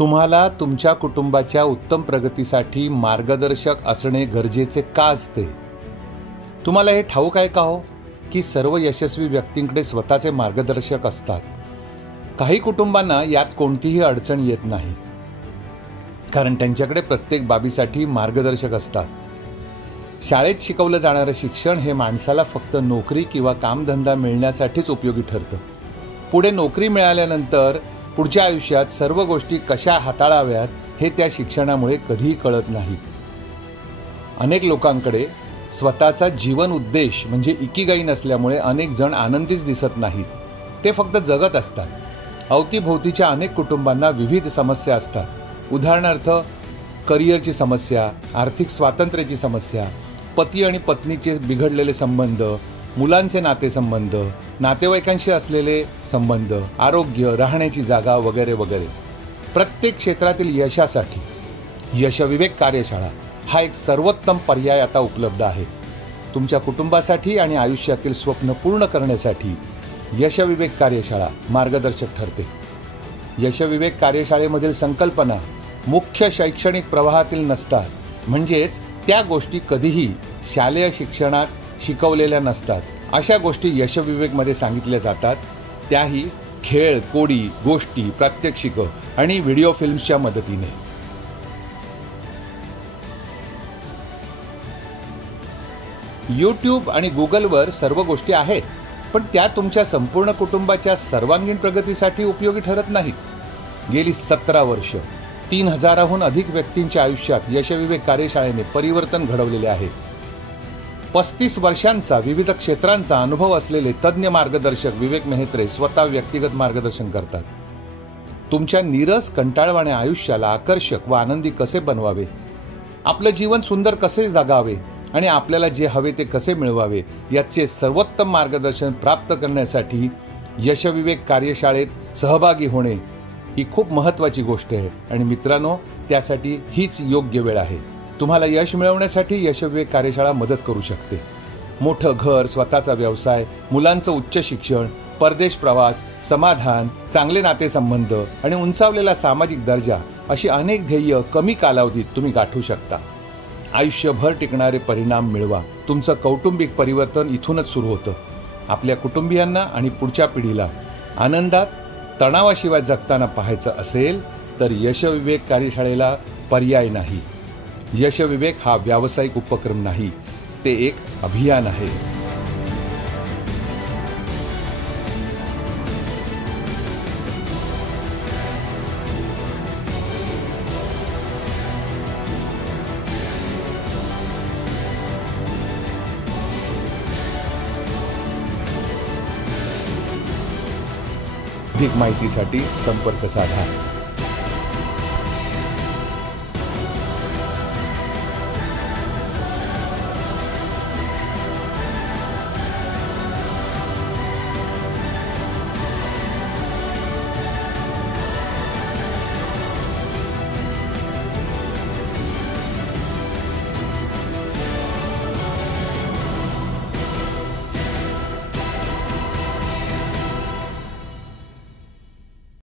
तुम्हाला तुमच्या कुटुंबाच्या उत्तम प्रगतीसाठी मार्गदर्शक असणे गरजेचे का असते? तुम्हाला हे ठाऊक आहे का हो की सर्व यशस्वी व्यक्तींकडे स्वतःचे मार्गदर्शक असतात. काही कुटुंबांना यात कोणतीही अडचण येत नाही, कारण त्यांच्याकडे प्रत्येक बाबीसाठी मार्गदर्शक असतात. शाळेत शिकवलं जाणारं शिक्षण हे माणसाला फक्त नोकरी किंवा कामधंदा मिळण्यासाठीच उपयोगी ठरतं. पुढे नोकरी मिळाल्यानंतर पुढच्या आयुष्यात सर्व गोष्टी कशा हाताळाव्यात हे त्या शिक्षणामुळे कधीही कळत नाही. अनेक लोकांकडे स्वतःचा जीवन उद्देश म्हणजे इकिगाई नसल्यामुळे अनेक जण आनंदीच दिसत नाहीत. ते फक्त जगत असतात. अवतीभोवतीच्या अनेक कुटुंबांना विविध समस्या असतात. उदाहरणार्थ करिअरची समस्या, आर्थिक स्वातंत्र्याची समस्या, पती आणि पत्नीचे बिघडलेले संबंध, मुलांचे नातेसंबंध, नातेवाईकांशी असलेले संबंध, आरोग्य, राहण्याची जागा वगैरे वगैरे. प्रत्येक क्षेत्रातील यशासाठी यशविवेक कार्यशाळा हा एक सर्वोत्तम पर्याय आता उपलब्ध आहे. तुमच्या कुटुंबासाठी आणि आयुष्यातील स्वप्न पूर्ण करण्यासाठी यशविवेक कार्यशाळा मार्गदर्शक ठरते. यशविवेक कार्यशाळेमधील संकल्पना मुख्य शैक्षणिक प्रवाहातील नसतात, म्हणजेच त्या गोष्टी कधीही शालेय शिक्षणात शिकवलेल्या नसतात. अशा गोष्टी यशविवेकमध्ये सांगितल्या जातात, त्याही खेळ, कोडी, गोष्टी, प्रात्यक्षिकं आणि व्हिडिओ फिल्म्सच्या मदतीने. यूट्यूब आणि गुगलवर सर्व गोष्टी आहेत, पण त्या तुमच्या संपूर्ण कुटुंबाच्या सर्वांगीण प्रगतीसाठी उपयोगी ठरत नाहीत. गेली 17 वर्ष 3000हून अधिक व्यक्तींच्या आयुष्यात यशविवेक कार्यशाळेने परिवर्तन घडवलेले आहे. 35 वर्षांचा विविध क्षेत्रांचा अनुभव असलेले तज्ज्ञ मार्गदर्शक विवेक मेहत्रे स्वतः व्यक्तिगत मार्गदर्शन करतात. तुमच्या नीरस कंटाळवाण्या आयुष्याला आकर्षक व आनंदी कसे बनवावे, आपलं जीवन सुंदर कसे जगावे आणि आपल्याला जे हवे ते कसे मिळवावे याचे सर्वोत्तम मार्गदर्शन प्राप्त करण्यासाठी यशविवेक कार्यशाळेत सहभागी होणे ही खूप महत्त्वाची गोष्ट आहे. आणि मित्रांनो, त्यासाठी हीच योग्य वेळ आहे. तुम्हाला यश मिळवण्यासाठी यशविवेक कार्यशाळा मदत करू शकते. मोठं घर, स्वतःचा व्यवसाय, मुलांचं उच्च शिक्षण, परदेश प्रवास, समाधान, चांगले नातेसंबंध आणि उंचावलेला सामाजिक दर्जा अशी अनेक ध्येय कमी कालावधीत तुम्ही गाठू शकता. आयुष्यभर टिकणारे परिणाम मिळवा. तुमचं कौटुंबिक परिवर्तन इथूनच सुरू होतं. आपल्या कुटुंबियांना आणि पुढच्या पिढीला आनंदात, तणावाशिवाय जगताना पाहायचं असेल तर यशविवेक कार्यशाळेला पर्याय नाही. यशविवेक हा व्यावसायिक उपक्रम नाही, ते एक अभियान आहे. अधिक माहितीसाठी संपर्क साधा.